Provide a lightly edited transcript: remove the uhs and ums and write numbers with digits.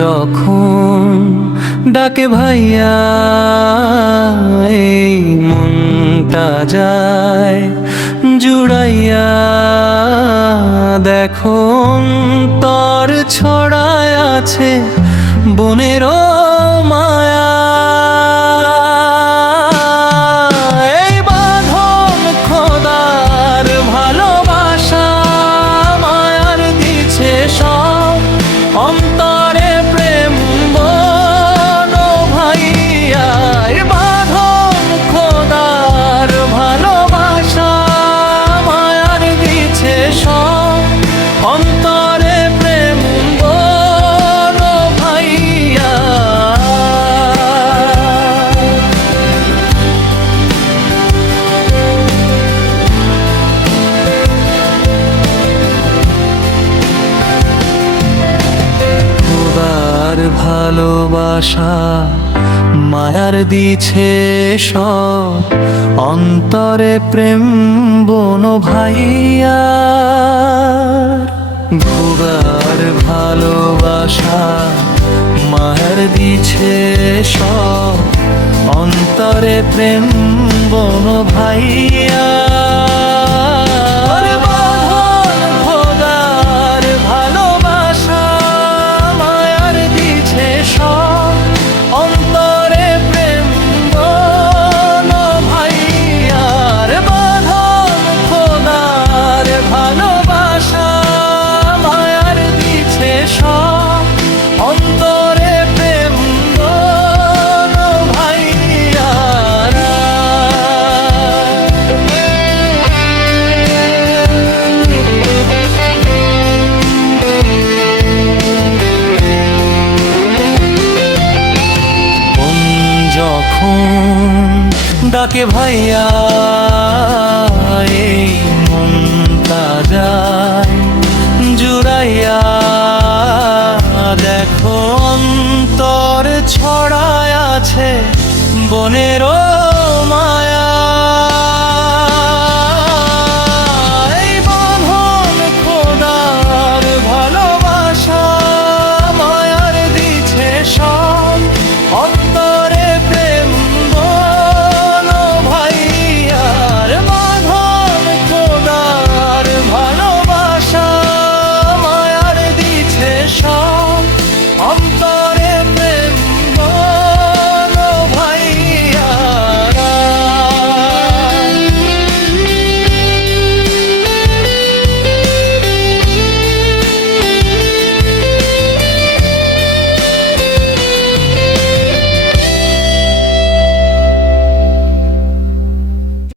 যখন ডাকে ভাইয়া এই মনটা যায় জুড়াইয়া, দেখো অন্তর ছড়ায় আছে বনের মায়া। এই বাঁধন খোদার ভালোবাসা মায়ার দিছে সব, অন্তরে প্রেম বন ভাইয়া। এই বাঁধন খোদার ভালোবাসা মায়ার দিছে সব, অন্তরে প্রেম বন ভাইয়া। খোদার ভালোবাসা মায়ার দিছে সব, অন্তরে প্রেম বন ভাইয়া। খোদার ভালোবাসা মায়ার দিছে সব, অন্তরে প্রেম বন ভাইয়া। খোদার ভালোবাসা মায়ার দিছে সব, অন্তরে প্রেম বন ভাইয়া। বাঁধন খোদার ভালোবাসা মায়ার দিছে সব, অন্তরে প্রেম বন ভাইয়া। মন যখন ডাকে ভাইয়া এই মনটা যায় জুড়াইয়া, দেখো অন্তর ছড়ায় আছে বনের মায়া।